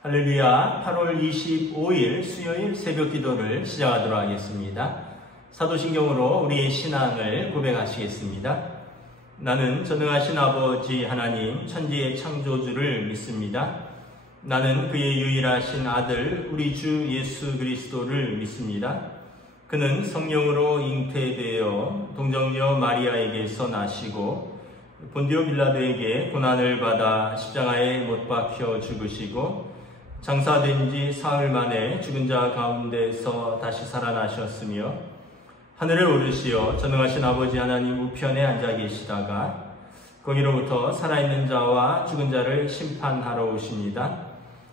할렐루야. 8월 25일 수요일 새벽 기도를 시작하도록 하겠습니다. 사도신경으로 우리의 신앙을 고백하시겠습니다. 나는 전능하신 아버지 하나님 천지의 창조주를 믿습니다. 나는 그의 유일하신 아들 우리 주 예수 그리스도를 믿습니다. 그는 성령으로 잉태되어 동정녀 마리아에게서 나시고 본디오 빌라도에게 고난을 받아 십자가에 못 박혀 죽으시고 장사된 지 사흘 만에 죽은 자 가운데서 다시 살아나셨으며 하늘에 오르시어 전능하신 아버지 하나님 우편에 앉아 계시다가 거기로부터 살아있는 자와 죽은 자를 심판하러 오십니다.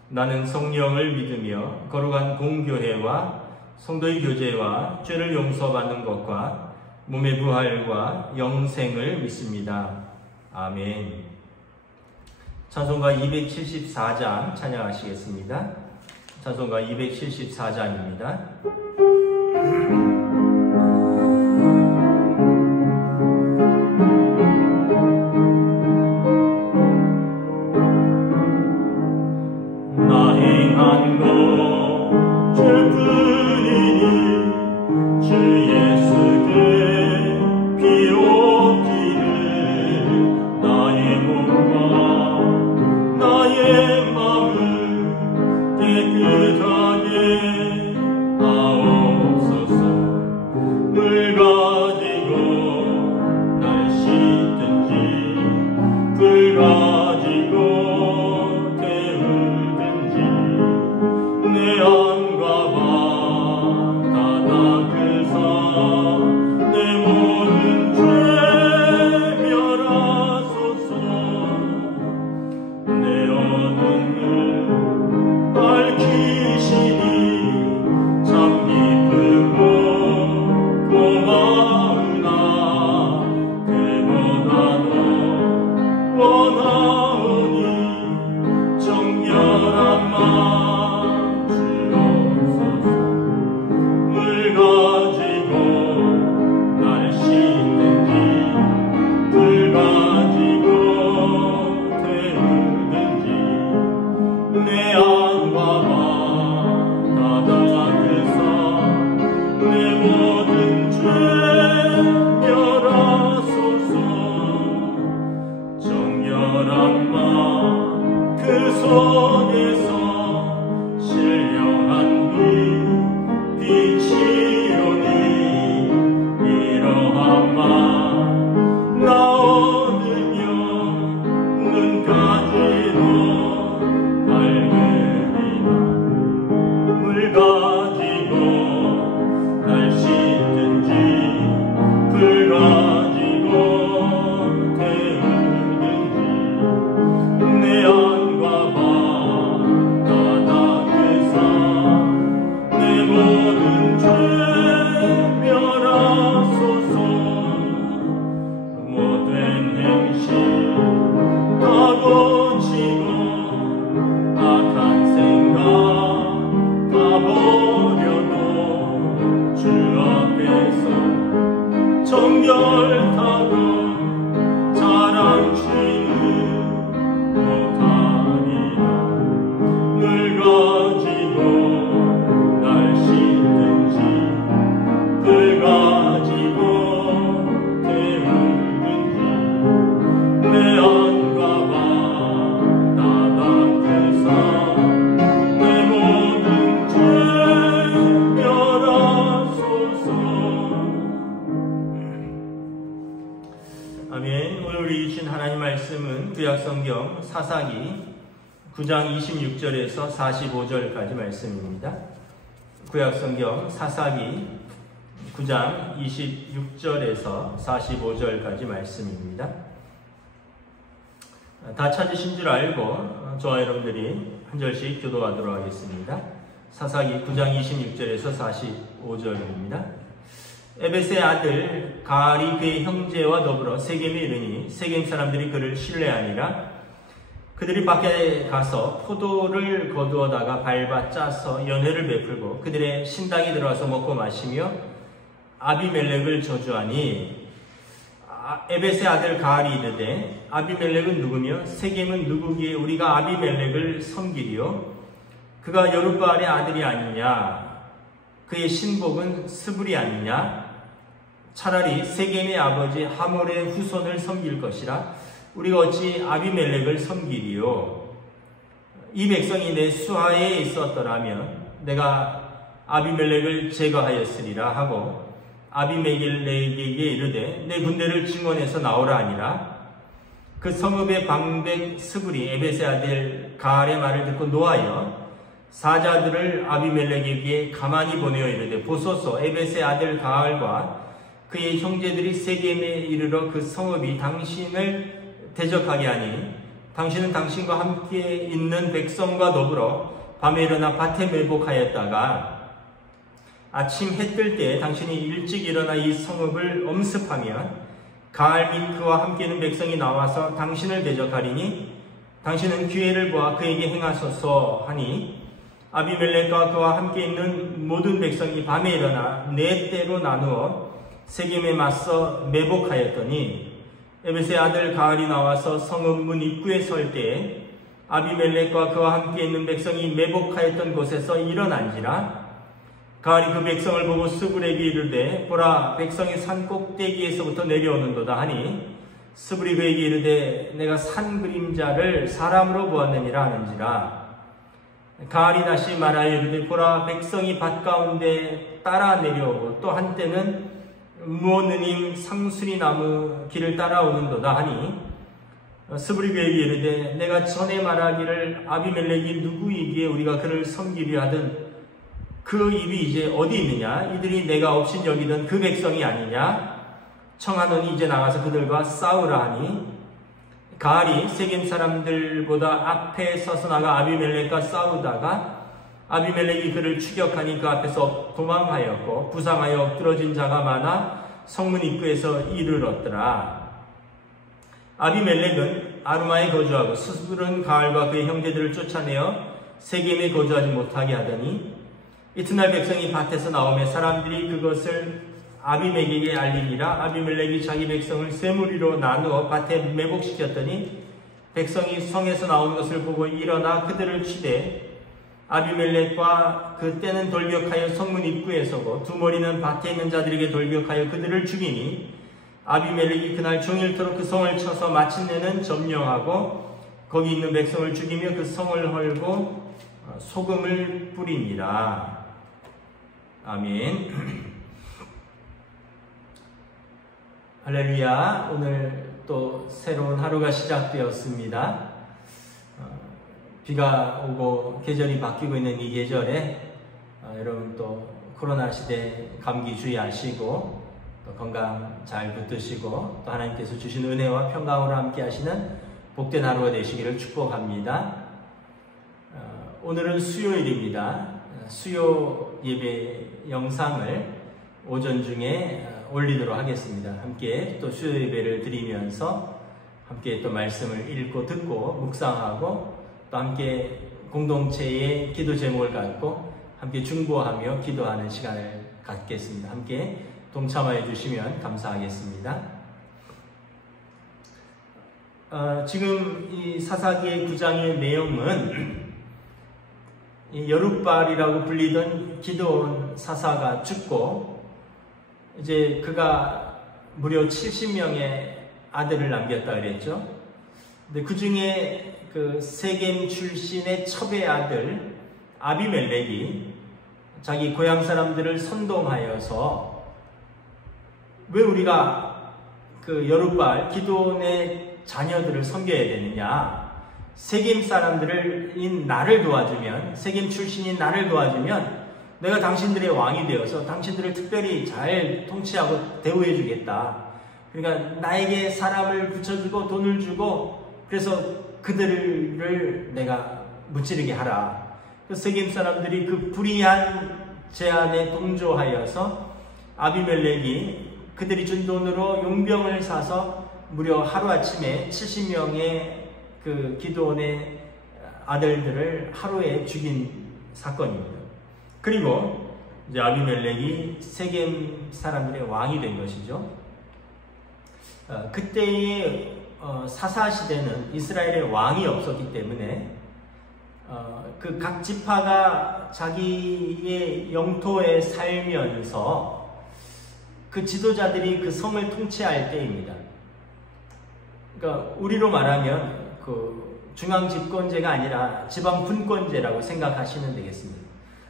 나는 성령을 믿으며 거룩한 공교회와 성도의 교제와 죄를 용서받는 것과 몸의 부활과 영생을 믿습니다. 아멘. 찬송가 274장 찬양하시겠습니다. 찬송가 274장입니다. 나 행한 것 죄뿐이니 주 예수께 비옵기를 나의 몸과 나의 마음을 깨끗하게 하옵소서. 물 가지고 날 씻든지 불 가지고 태우든지 내 안과 바다 닦으사 내 모든 죄 멸하소서. 내 어둠을 밝히시니 참 기쁘고 고마우나 그보다도 원하오니 정결한 마음 주옵소서. 물 가지고 날 씻든지 불 가지고 태우든지 내 안과 바다 닦으사 내 모든 죄 멸하소서. 정결한 마음 그 속에서 신령한 빛이오니 이러한 마음 나 얻으며 눈까지도 밝으리라. 물 가지고 날 씻든지 불 가지고 태우든지 내 안과 바다 닦으사 내 모든 죄 멸하소서. 못된 행실 다 고치고 악한 생각 다 버려도 주 앞에서 정결하고 자랑치는 못하리라. 물 가지고 날 씻든지 불 가지고 태우든지 내 안과 바다 닦으사 내 모든 죄 멸하소서. 아멘. 오늘 우리 주신 하나님 말씀은 구약성경 사사기 9장 26절에서 45절까지 말씀입니다. 구약성경 사사기 9장 26절에서 45절까지 말씀입니다. 다 찾으신 줄 알고 저와 여러분들이 한 절씩 교도하도록 하겠습니다. 사사기 9장 26절에서 45절입니다. 에벳의 아들 가알이 그의 형제와 더불어 세겜에 이르니 세겜 사람들이 그를 신뢰하니라. 그들이 밖에 가서 포도를 거두어다가 밟아 짜서 연회를 베풀고 그들의 신당에 들어가서 먹고 마시며 아비멜렉을 저주하니 에벳의 아들 가알이 이르되 아비멜렉은 누구며 세겜은 누구기에 우리가 아비멜렉을 섬기리요? 그가 여룻바알의 아들이 아니냐? 그의 신복은 스불이 아니냐? 차라리 세겜의 아버지 하몰의 후손을 섬길 것이라. 우리가 어찌 아비멜렉을 섬기리요? 이 백성이 내 수하에 있었더라면 내가 아비멜렉을 제거하였으리라 하고 아비멜렉에게 이르되 내 군대를 증원해서 나오라 하니라. 그 성읍의 방백 스불이 에벳의 아들 가알의 말을 듣고 노하여 사자들을 아비멜렉에게 가만히 보내어 이르되 보소서, 에벳의 아들 가알과 그의 형제들이 세겜에 이르러 그 성읍이 당신을 대적하게 하니 당신은 당신과 함께 있는 백성과 더불어 밤에 일어나 밭에 매복하였다가 아침 해 뜰 때 당신이 일찍 일어나 이 성읍을 엄습하면 가알 및 그와 함께 있는 백성이 나와서 당신을 대적하리니 당신은 기회를 보아 그에게 행하소서 하니 아비멜렉과 그와 함께 있는 모든 백성이 밤에 일어나 네 때로 나누어 세겜에 맞서 매복하였더니 에벳의 아들 가알이 나와서 성읍 문 입구에 설 때에 아비멜렉과 그와 함께 있는 백성이 매복하였던 곳에서 일어난지라. 가알이 그 백성을 보고 스불에게 이르되 보라, 백성이 산 꼭대기에서부터 내려오는도다 하니 스불이 그에게 이르되 내가 산 그림자를 사람으로 보았느니라 하는지라. 가알이 다시 말하여 이르되 보라, 백성이 밭 가운데 따라 내려오고 또 한때는 무언느님 상수리 나무 길을 따라오는도다 하니 스불이 그에게 이르되 내가 전에 말하기를 아비멜렉이 누구이기에 우리가 그를 섬기려 하든 그 입이 이제 어디 있느냐? 이들이 내가 없인 여기던 그 백성이 아니냐? 청하노니 이제 나가서 그들과 싸우라 하니 가알이 세겜 사람들보다 앞에 서서 나가 아비멜렉과 싸우다가 아비멜렉이 그를 추격하니 그 앞에서 도망하였고 부상하여 엎드러진 자가 많아 성문 입구에서 이르렀더라. 아비멜렉은 아루마에 거주하고 스불은 가알과 그의 형제들을 쫓아내어 세겜에 거주하지 못하게 하더니 이튿날 백성이 밭에서 나오며 사람들이 그것을 아비멜렉에게 알리니라. 아비멜렉이 자기 백성을 세 무리로 나누어 밭에 매복시켰더니 백성이 성에서 나오는 것을 보고 일어나 그들을 치되 아비멜렉과 그 때는 돌격하여 성문 입구에 서고 두 머리는 밭에 있는 자들에게 돌격하여 그들을 죽이니 아비멜렉이 그날 종일토록 그 성을 쳐서 마침내는 점령하고 거기 있는 백성을 죽이며 그 성을 헐고 소금을 뿌리니라. 아멘. 할렐루야. 오늘 또 새로운 하루가 시작되었습니다. 비가 오고 계절이 바뀌고 있는 이 계절에 여러분 또 코로나 시대 감기 주의하시고 또 건강 잘 붙드시고 또 하나님께서 주신 은혜와 평강으로 함께 하시는 복된 하루가 되시기를 축복합니다. 오늘은 수요일입니다. 수요 예배 영상을 오전 중에 올리도록 하겠습니다. 함께 또 수요 예배를 드리면서 함께 또 말씀을 읽고 듣고 묵상하고 또 함께 공동체의 기도 제목을 갖고 함께 중보하며 기도하는 시간을 갖겠습니다. 함께 동참하여 주시면 감사하겠습니다. 지금 이 사사기의 9장의 내용은 이 여룻바알이라고 불리던 기드온 사사가 죽고 이제 그가 무려 70명의 아들을 남겼다 그랬죠. 근데 그 중에 그 세겜 출신의 첩의 아들 아비멜렉이 자기 고향 사람들을 선동하여서 왜 우리가 그 여룻바알 기드온의 자녀들을 섬겨야 되느냐? 세겜 사람들인 나를 도와주면, 세겜 출신인 나를 도와주면 내가 당신들의 왕이 되어서 당신들을 특별히 잘 통치하고 대우해 주겠다. 그러니까 나에게 사람을 붙여주고 돈을 주고 그래서 그들을 내가 무찌르게 하라. 세겜 사람들이 그 불의한 제안에 동조하여서 아비멜렉이 그들이 준 돈으로 용병을 사서 무려 하루아침에 70명의 그 기드온의 아들들을 하루에 죽인 사건입니다. 그리고 이제 아비멜렉이 세겜 사람들의 왕이 된 것이죠. 그때의 사사시대는 이스라엘의 왕이 없었기 때문에 그 각 지파가 자기의 영토에 살면서 그 지도자들이 그 성을 통치할 때입니다. 그러니까 우리로 말하면 그 중앙 집권제가 아니라 지방 분권제라고 생각하시면 되겠습니다.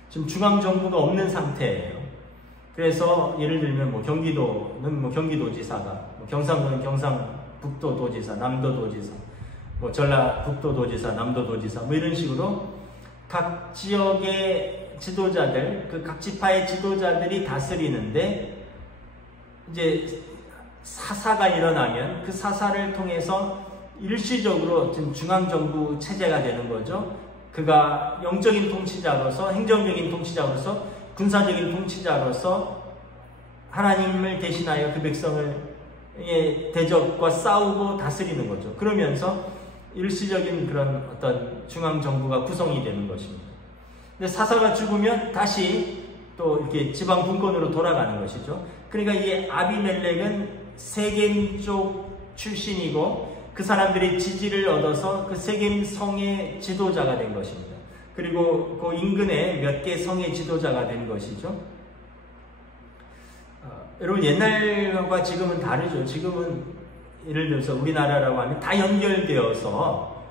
지금 중앙 정부가 없는 상태예요. 그래서 예를 들면 뭐 경기도는 뭐 경기도지사가, 뭐 경상도는 경상북도도지사, 남도도지사, 뭐 전라북도도지사, 남도도지사 뭐 이런 식으로 각 지역의 지도자들, 그 각 지파의 지도자들이 다스리는데 이제 사사가 일어나면 그 사사를 통해서 일시적으로 지금 중앙정부 체제가 되는 거죠. 그가 영적인 통치자로서, 행정적인 통치자로서, 군사적인 통치자로서 하나님을 대신하여 그 백성을 대적과 싸우고 다스리는 거죠. 그러면서 일시적인 그런 어떤 중앙정부가 구성이 되는 것입니다. 근데 사사가 죽으면 다시 또 이렇게 지방 분권으로 돌아가는 것이죠. 그러니까 이 아비멜렉은 세겜 쪽 출신이고 그 사람들이 지지를 얻어서 그 세겜 성의 지도자가 된 것입니다. 그리고 그 인근에 몇 개 성의 지도자가 된 것이죠. 여러분 옛날과 지금은 다르죠. 지금은 예를 들어서 우리나라라고 하면 다 연결되어서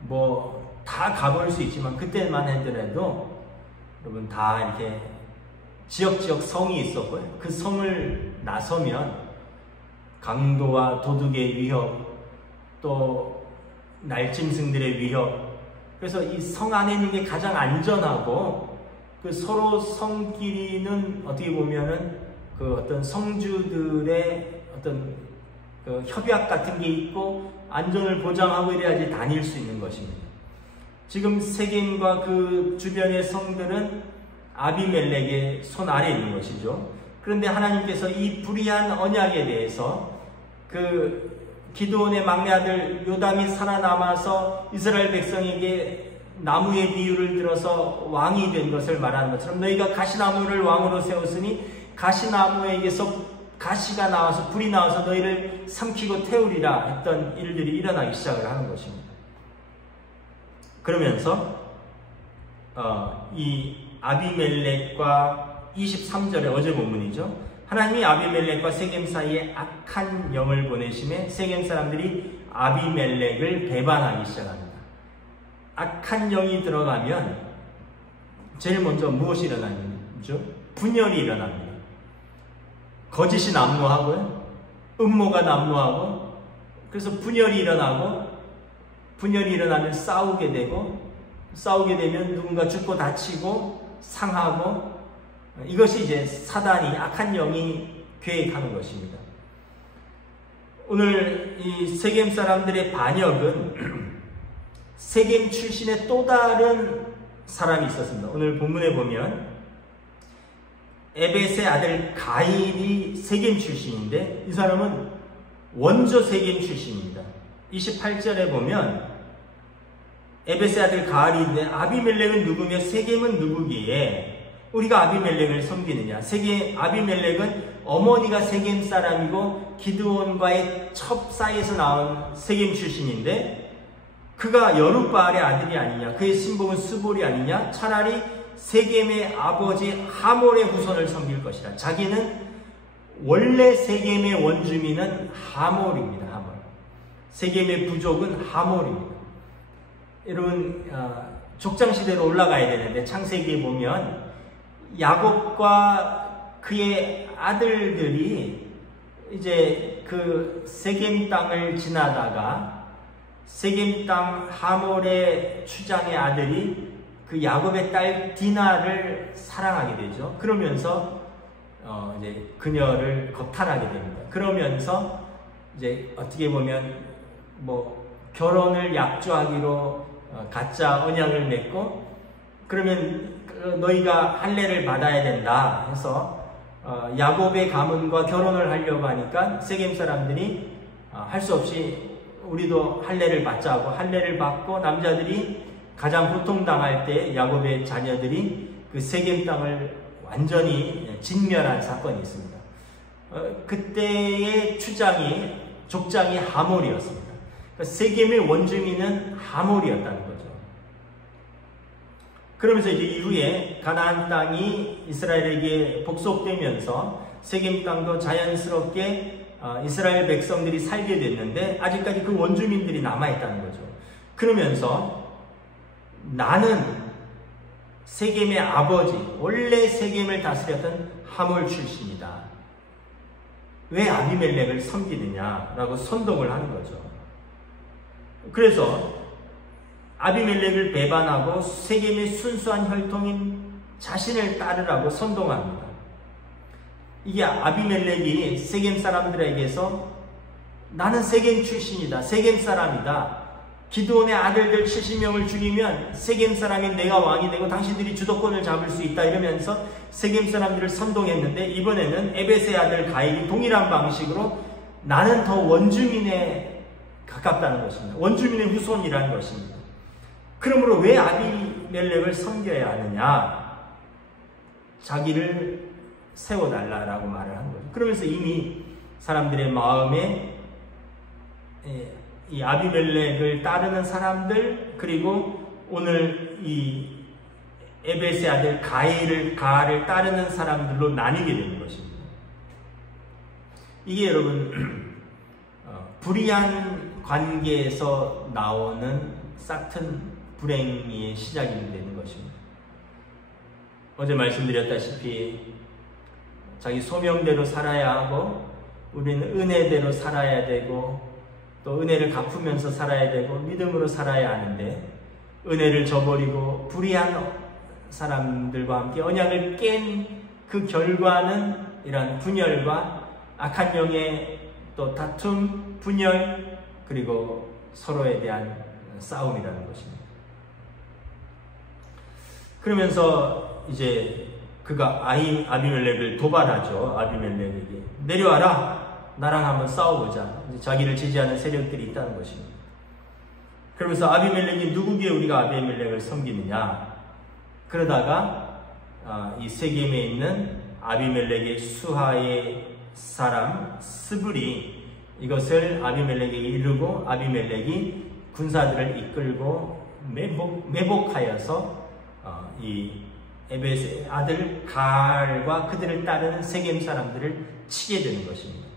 뭐 다 가볼 수 있지만 그때만 하더라도 여러분 다 이렇게 지역 성이 있었고요. 그 성을 나서면 강도와 도둑의 위협, 또 날짐승들의 위협, 그래서 이 성 안에 있는 게 가장 안전하고 그 서로 성끼리는 어떻게 보면은 그 어떤 성주들의 어떤 그 협약 같은 게 있고 안전을 보장하고 이래야지 다닐 수 있는 것입니다. 지금 세겜과 그 주변의 성들은 아비멜렉의 손 아래에 있는 것이죠. 그런데 하나님께서 이 불의한 언약에 대해서 그 기드온의 막내 아들 요담이 살아남아서 이스라엘 백성에게 나무의 비유를 들어서 왕이 된 것을 말하는 것처럼 너희가 가시나무를 왕으로 세웠으니 가시나무에게서 가시가 나와서 불이 나와서 너희를 삼키고 태우리라 했던 일들이 일어나기 시작을 하는 것입니다. 그러면서 이 아비멜렉과 23절의 어제 본문이죠. 하나님이 아비멜렉과 세겜 사이에 악한 영을 보내심에 세겜 사람들이 아비멜렉을 배반하기 시작합니다. 악한 영이 들어가면 제일 먼저 무엇이 일어나죠? 분열이 일어납니다. 거짓이 난무하고요. 음모가 난무하고, 그래서 분열이 일어나고, 분열이 일어나면 싸우게 되고, 싸우게 되면 누군가 죽고 다치고 상하고, 이것이 이제 사단이, 악한 영이 계획하는 것입니다. 오늘 이 세겜 사람들의 반역은 세겜 출신의 또 다른 사람이 있었습니다. 오늘 본문에 보면 에벳의 아들 가인이 세겜 출신인데 이 사람은 원조 세겜 출신입니다. 28절에 보면 에벳의 아들 가알인데 아비멜렉은 누구며 세겜은 누구기에 우리가 아비멜렉을 섬기느냐. 아비멜렉은 어머니가 세겜 사람이고 기드온과의 첩사에서 나온 세겜 출신인데 그가 여룻바알의 아들이 아니냐. 그의 신복은 스볼이 아니냐. 차라리 세겜의 아버지 하몰의 후손을 섬길 것이라. 자기는 원래 세겜의 원주민은 하몰입니다. 하몰. 세겜의 부족은 하몰입니다. 여러분 족장시대로 올라가야 되는데 창세기에 보면 야곱과 그의 아들들이 이제 그 세겜 땅을 지나다가 세겜 땅 하몰의 추장의 아들이 그 야곱의 딸 디나를 사랑하게 되죠. 그러면서 이제 그녀를 겁탈하게 됩니다. 그러면서 이제 어떻게 보면 뭐 결혼을 약조하기로 가짜 언약을 맺고 그러면 너희가 할례를 받아야 된다 해서 야곱의 가문과 결혼을 하려고 하니까 세겜 사람들이 할 수 없이 우리도 할례를 받자 하고 할례를 받고 남자들이 가장 고통당할 때 야곱의 자녀들이 그 세겜 땅을 완전히 진멸한 사건이 있습니다. 그때의 족장이 하몰이었습니다. 세겜의 원주민은 하몰이었다는 거죠. 그러면서 이제 이후에 가나안 땅이 이스라엘에게 복속되면서 세겜 땅도 자연스럽게 이스라엘 백성들이 살게 됐는데 아직까지 그 원주민들이 남아있다는 거죠. 그러면서 나는 세겜의 아버지, 원래 세겜을 다스렸던 하몰 출신이다. 왜 아비멜렉을 섬기느냐라고 선동을 하는 거죠. 그래서 아비멜렉을 배반하고 세겜의 순수한 혈통인 자신을 따르라고 선동합니다. 이게 아비멜렉이 세겜 사람들에게서 나는 세겜 출신이다, 세겜 사람이다, 기드온의 아들들 70명을 죽이면 세겜 사람인 내가 왕이 되고 당신들이 주도권을 잡을 수 있다 이러면서 세겜 사람들을 선동했는데, 이번에는 에벳의 아들 가인이 동일한 방식으로 나는 더 원주민에 가깝다는 것입니다. 원주민의 후손이라는 것입니다. 그러므로 왜 아비멜렉을 섬겨야 하느냐? 자기를 세워달라라고 말을 한 거죠. 그러면서 이미 사람들의 마음에 이 아비멜렉을 따르는 사람들, 그리고 오늘 이 에벳의 아들 가알을 따르는 사람들로 나뉘게 되는 것입니다. 이게 여러분 불의한 관계에서 나오는 싹튼 불행의 시작이 되는 것입니다. 어제 말씀드렸다시피 자기 소명대로 살아야 하고, 우리는 은혜대로 살아야 되고, 또 은혜를 갚으면서 살아야 되고, 믿음으로 살아야 하는데, 은혜를 저버리고 불의한 사람들과 함께 언약을 깬 그 결과는 이러한 분열과 악한 영의 또 다툼, 분열, 그리고 서로에 대한 싸움이라는 것입니다. 그러면서 이제 그가 아비멜렉을 도발하죠. 아비멜렉에게 내려와라, 나랑 한번 싸워보자. 자기를 지지하는 세력들이 있다는 것입니다. 그러면서 아비멜렉이 누구기에 우리가 아비멜렉을 섬기느냐? 그러다가 이 세겜에 있는 아비멜렉의 수하의 사람 스불이 이것을 아비멜렉에게 이르고, 아비멜렉이 군사들을 이끌고 매복하여서 이 에벳의 아들 가알과 그들을 따르는 세겜 사람들을 치게 되는 것입니다.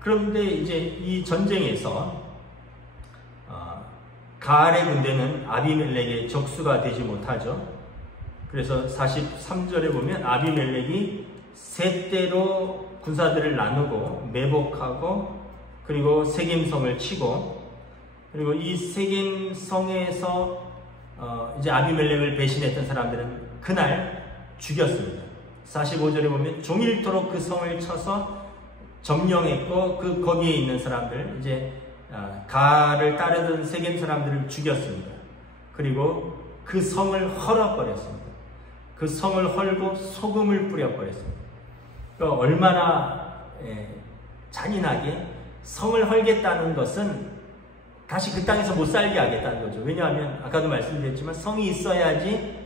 그런데 이제 이 전쟁에서 가알의 군대는 아비멜렉의 적수가 되지 못하죠. 그래서 43절에 보면 아비멜렉이 셋대로 군사들을 나누고 매복하고, 그리고 세겜성을 치고, 그리고 이 세겜성에서 이제 아비멜렉을 배신했던 사람들은 그날 죽였습니다. 45절에 보면 종일토록 그 성을 쳐서 점령했고, 거기에 있는 사람들, 이제 가알을 따르던 세겜 사람들을 죽였습니다. 그리고 그 성을 헐어버렸습니다. 그 성을 헐고 소금을 뿌려버렸습니다. 그러니까 얼마나 잔인하게 성을 헐겠다는 것은 다시 그 땅에서 못 살게 하겠다는 거죠. 왜냐하면 아까도 말씀드렸지만 성이 있어야지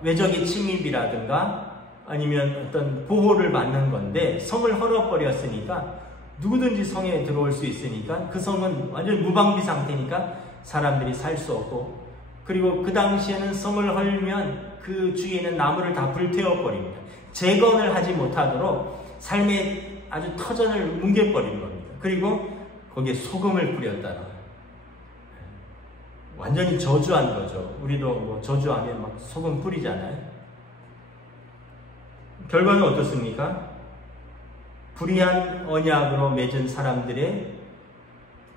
외적의 침입이라든가 아니면 어떤 보호를 받는 건데, 성을 헐어버렸으니까 누구든지 성에 들어올 수 있으니까 그 성은 완전히 무방비 상태니까 사람들이 살 수 없고, 그리고 그 당시에는 성을 헐면 그 주위에 있는 나무를 다 불태워버립니다. 재건을 하지 못하도록 삶의 아주 터전을 뭉개버리는 겁니다. 그리고 거기에 소금을 뿌렸다는, 완전히 저주한 거죠. 우리도 뭐 저주하면 막 소금 뿌리잖아요. 결과는 어떻습니까? 불의한 언약으로 맺은 사람들의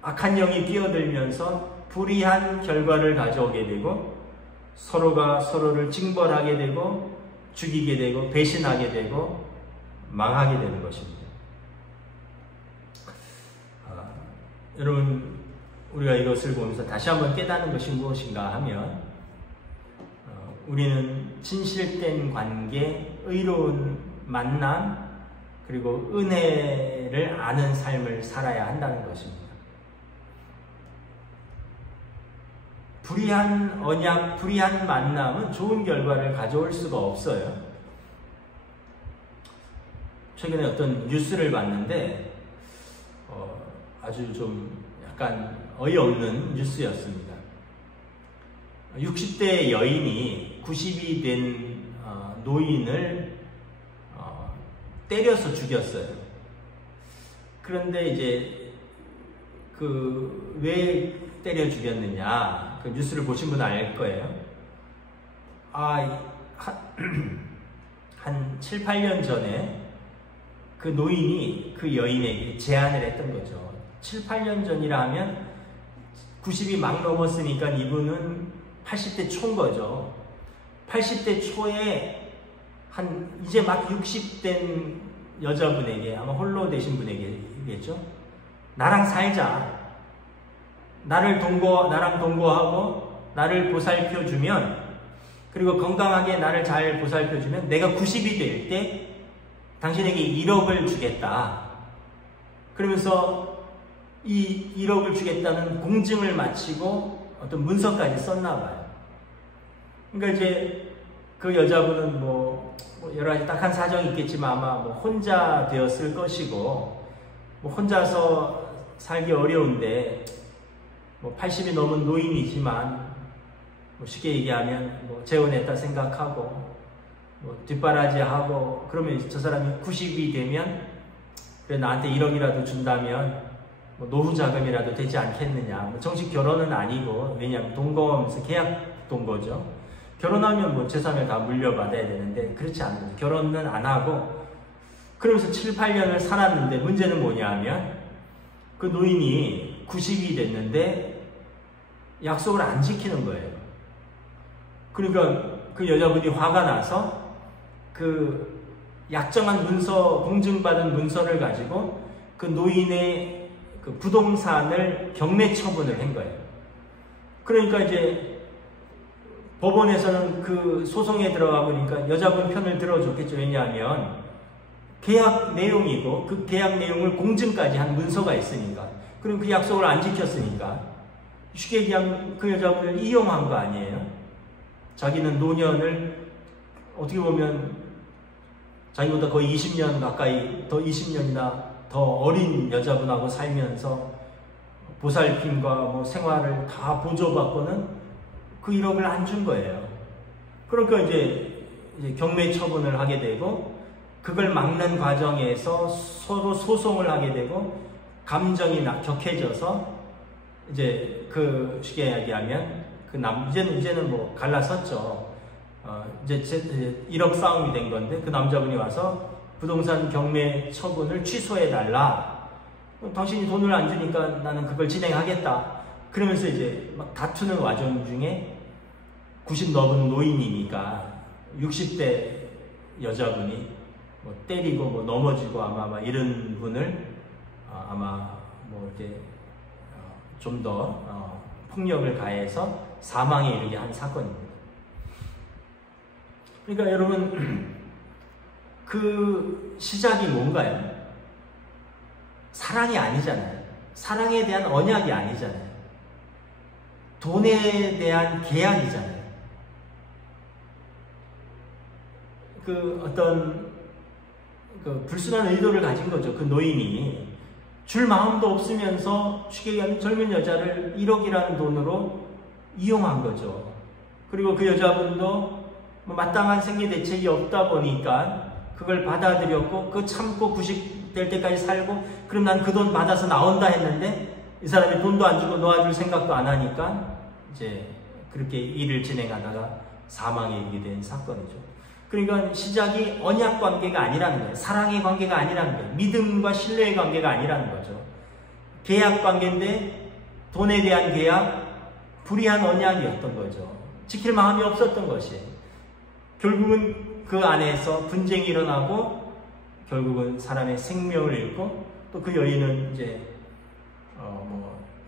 악한 영이 끼어들면서 불의한 결과를 가져오게 되고, 서로가 서로를 징벌하게 되고, 죽이게 되고, 배신하게 되고, 망하게 되는 것입니다. 여러분, 우리가 이것을 보면서 다시 한번 깨닫는 것이 무엇인가 하면, 우리는 진실된 관계, 의로운 만남, 그리고 은혜를 아는 삶을 살아야 한다는 것입니다. 불의한 언약, 불의한 만남은 좋은 결과를 가져올 수가 없어요. 최근에 어떤 뉴스를 봤는데 아주 좀 약간 어이없는 뉴스였습니다. 60대 여인이 90이 된 노인을 때려서 죽였어요. 그런데 이제 왜 때려 죽였느냐, 그 뉴스를 보신 분은 알 거예요. 한 7, 8년 전에 그 노인이 그 여인에게 제안을 했던 거죠. 7, 8년 전이라 하면 90이 막 넘었으니까 이분은 80대 초인 거죠. 80대 초에 이제 막 60된 여자분에게, 아마 홀로 되신 분에게겠죠. 나랑 살자. 나랑 동거하고 나를 보살펴주면, 그리고 건강하게 나를 잘 보살펴주면 내가 90이 될 때 당신에게 1억을 주겠다. 그러면서 이 1억을 주겠다는 공증을 마치고 어떤 문서까지 썼나 봐요. 그러니까 이제 그 여자분은 여러 가지 딱한 사정이 있겠지만 아마 혼자 되었을 것이고, 혼자서 살기 어려운데 80이 넘은 노인이지만 쉽게 얘기하면 재혼했다 생각하고 뒷바라지하고, 그러면 저 사람이 90이 되면 그래 나한테 1억이라도 준다면 노후 자금이라도 되지 않겠느냐. 정식 결혼은 아니고, 왜냐하면 동거하면서 계약 동거죠. 결혼하면 재산을 다 물려받아야 되는데 그렇지 않아요. 결혼은 안 하고 그러면서 7, 8년을 살았는데, 문제는 뭐냐면 그 노인이 90이 됐는데 약속을 안 지키는 거예요. 그러니까 그 여자분이 화가 나서 그 약정한 문서, 공증받은 문서를 가지고 그 노인의 그 부동산을 경매 처분을 한 거예요. 그러니까 이제 법원에서는 그 소송에 들어가 보니까 여자분 편을 들어줬겠죠. 왜냐하면 계약 내용이고 그 계약 내용을 공증까지 한 문서가 있으니까, 그리고 그 약속을 안 지켰으니까 쉽게 얘기하면 그 여자분을 이용한 거 아니에요. 자기는 노년을 어떻게 보면 자기보다 거의 20년 가까이, 더 20년이나 더 어린 여자분하고 살면서 보살핌과 생활을 다 보조받고는 그 1억을 안 준 거예요. 그러니까 이제 경매 처분을 하게 되고, 그걸 막는 과정에서 서로 소송을 하게 되고, 감정이 격해져서 이제 쉽게 얘기하면 이제는 갈라섰죠. 이제 1억 싸움이 된 건데, 그 남자분이 와서 부동산 경매 처분을 취소해달라. 당신이 돈을 안 주니까 나는 그걸 진행하겠다. 그러면서 이제 막 다투는 와중 중에 90 넘은 노인이니까 60대 여자분이 때리고 넘어지고 아마 이런 분을 아마 이렇게 좀 더 폭력을 가해서 사망에 이르게 한 사건입니다. 그러니까 여러분, 그 시작이 뭔가요? 사랑이 아니잖아요. 사랑에 대한 언약이 아니잖아요. 돈에 대한 계약이잖아요. 어떤 불순한 의도를 가진 거죠. 그 노인이 줄 마음도 없으면서 쉽게 얘기하면 젊은 여자를 1억이라는 돈으로 이용한 거죠. 그리고 그 여자분도 마땅한 생계 대책이 없다 보니까 그걸 받아들였고, 그 참고 90 될 때까지 살고, 그럼 난 그 돈 받아서 나온다 했는데 이 사람이 돈도 안 주고 놓아줄 생각도 안 하니까 이제 그렇게 일을 진행하다가 사망에 이르게 된 사건이죠. 그러니까 시작이 언약 관계가 아니라는 거예요. 사랑의 관계가 아니라는 거예요. 믿음과 신뢰의 관계가 아니라는 거죠. 계약 관계인데 돈에 대한 계약, 불의한 언약이었던 거죠. 지킬 마음이 없었던 것이에요. 결국은 그 안에서 분쟁이 일어나고 결국은 사람의 생명을 잃고, 또 그 여인은 이제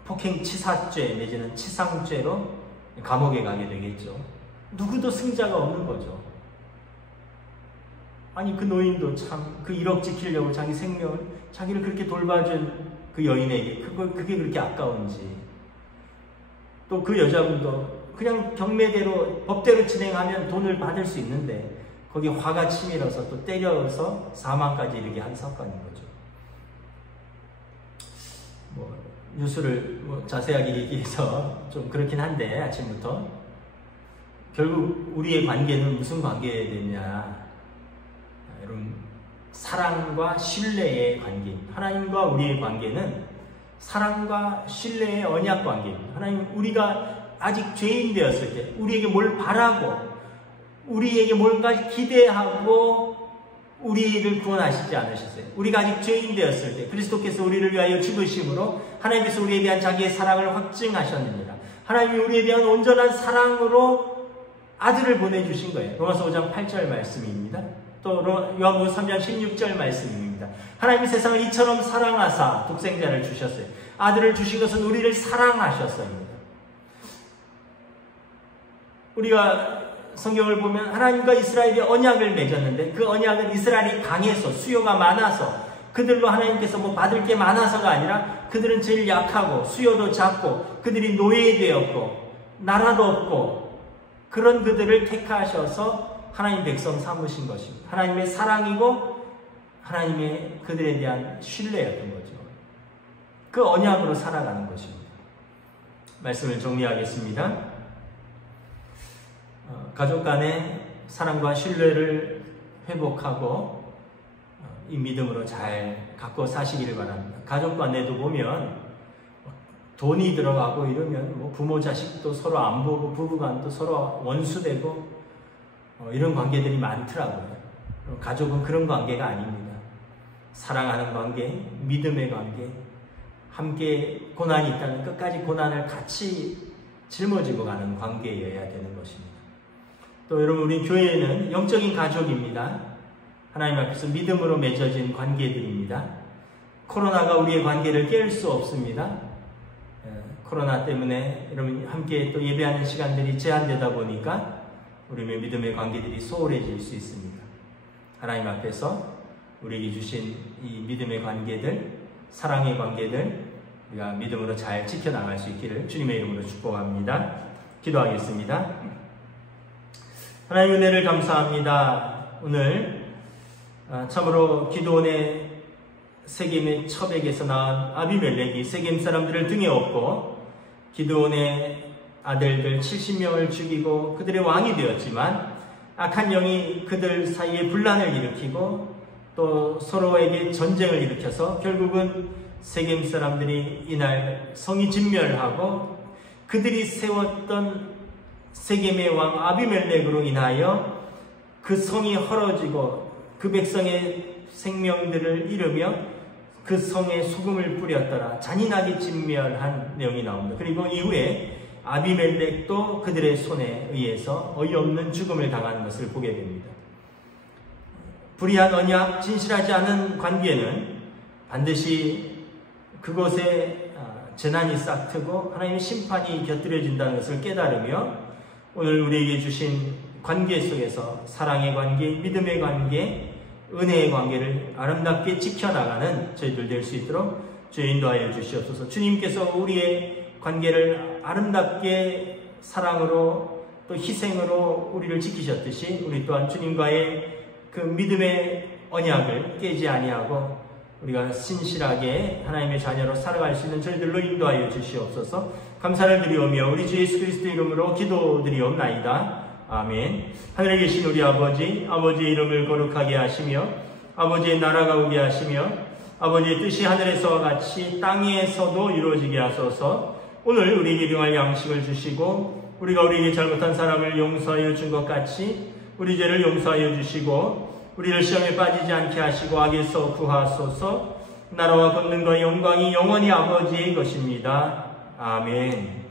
폭행치사죄 내지는 치상죄로 감옥에 가게 되겠죠. 누구도 승자가 없는 거죠. 아니, 그 노인도 참 그 1억 지키려고 자기 생명을, 자기를 그렇게 돌봐준 그 여인에게 그게 그렇게 아까운지, 또 그 여자분도 그냥 경매대로 법대로 진행하면 돈을 받을 수 있는데 거기 화가 치밀어서 또 때려서 사망까지 이르게 한 사건인 거죠. 뉴스를 자세하게 얘기해서 좀 그렇긴 한데, 아침부터 결국 우리의 관계는 무슨 관계여야 되냐? 여러분, 사랑과 신뢰의 관계. 하나님과 우리의 관계는 사랑과 신뢰의 언약 관계입니다. 하나님, 우리가 아직 죄인 되었을 때 우리에게 뭘 바라고 우리에게 뭔가 기대하고 우리를 구원하시지 않으셨어요. 우리가 아직 죄인 되었을 때 그리스도께서 우리를 위하여 죽으심으로 하나님께서 우리에 대한 자기의 사랑을 확증하셨느니라. 하나님이 우리에 대한 온전한 사랑으로 아들을 보내주신 거예요. 로마서 5장 8절 말씀입니다. 또 요한복음 3장 16절 말씀입니다. 하나님이 세상을 이처럼 사랑하사 독생자를 주셨어요. 아들을 주신 것은 우리를 사랑하셨습니다. 우리가 성경을 보면 하나님과 이스라엘이 언약을 맺었는데 그 언약은 이스라엘이 강해서 수요가 많아서 그들로 하나님께서 뭐 받을 게 많아서가 아니라 그들은 제일 약하고 수요도 작고 그들이 노예되었고 나라도 없고 그런 그들을 택하셔서 하나님 백성 삼으신 것입니다. 하나님의 사랑이고 하나님의 그들에 대한 신뢰였던 거죠. 그 언약으로 살아가는 것입니다. 말씀을 정리하겠습니다. 가족 간의 사랑과 신뢰를 회복하고 이 믿음으로 잘 갖고 사시기를 바랍니다. 가족 간에도 보면 돈이 들어가고 이러면 뭐 부모 자식도 서로 안 보고 부부간도 서로 원수되고 이런 관계들이 많더라고요. 가족은 그런 관계가 아닙니다. 사랑하는 관계, 믿음의 관계, 함께 고난이 있다면 끝까지 고난을 같이 짊어지고 가는 관계여야 되는 것입니다. 또 여러분, 우리 교회는 영적인 가족입니다. 하나님 앞에서 믿음으로 맺어진 관계들입니다. 코로나가 우리의 관계를 깰 수 없습니다. 코로나 때문에 여러분 함께 또 예배하는 시간들이 제한되다 보니까 우리의 믿음의 관계들이 소홀해질 수 있습니다. 하나님 앞에서 우리에게 주신 이 믿음의 관계들, 사랑의 관계들 우리가 믿음으로 잘 지켜나갈 수 있기를 주님의 이름으로 축복합니다. 기도하겠습니다. 하나님 은혜를 감사합니다. 오늘 참으로 기드온의 세겜의 첩에게서 낳은 아비멜렉이 세겜 사람들을 등에 업고 기드온의 아들들 70명을 죽이고 그들의 왕이 되었지만 악한 영이 그들 사이에 분란을 일으키고 또 서로에게 전쟁을 일으켜서 결국은 세겜 사람들이 이날 성이 진멸하고 그들이 세웠던 세겜의 왕 아비멜렉으로 인하여 그 성이 헐어지고 그 백성의 생명들을 잃으며 그 성에 소금을 뿌렸더라 잔인하게 진멸한 내용이 나옵니다. 그리고 이후에 아비멜렉도 그들의 손에 의해서 어이없는 죽음을 당하는 것을 보게 됩니다. 불의한 언약, 진실하지 않은 관계는 반드시 그곳에 재난이 싹트고 하나님의 심판이 곁들여진다는 것을 깨달으며 오늘 우리에게 주신 관계 속에서 사랑의 관계, 믿음의 관계, 은혜의 관계를 아름답게 지켜나가는 저희들 될 수 있도록 주의 인도하여 주시옵소서. 주님께서 우리의 관계를 아름답게 사랑으로 또 희생으로 우리를 지키셨듯이 우리 또한 주님과의 그 믿음의 언약을 깨지 아니하고 우리가 신실하게 하나님의 자녀로 살아갈 수 있는 저희들로 인도하여 주시옵소서. 감사를 드리오며 우리 주 예수 그리스도 이름으로 기도드리옵나이다. 아멘. 하늘에 계신 우리 아버지, 아버지의 이름을 거룩하게 하시며 아버지의 나라가 오게 하시며 아버지의 뜻이 하늘에서와 같이 땅에서도 이루어지게 하소서. 오늘 우리에게 일용할 양식을 주시고 우리가 우리에게 잘못한 사람을 용서하여 준 것 같이 우리 죄를 용서하여 주시고 우리를 시험에 빠지지 않게 하시고 악에서 구하소서. 나라와 권능과 영광이 영원히 아버지의 것입니다. 아멘.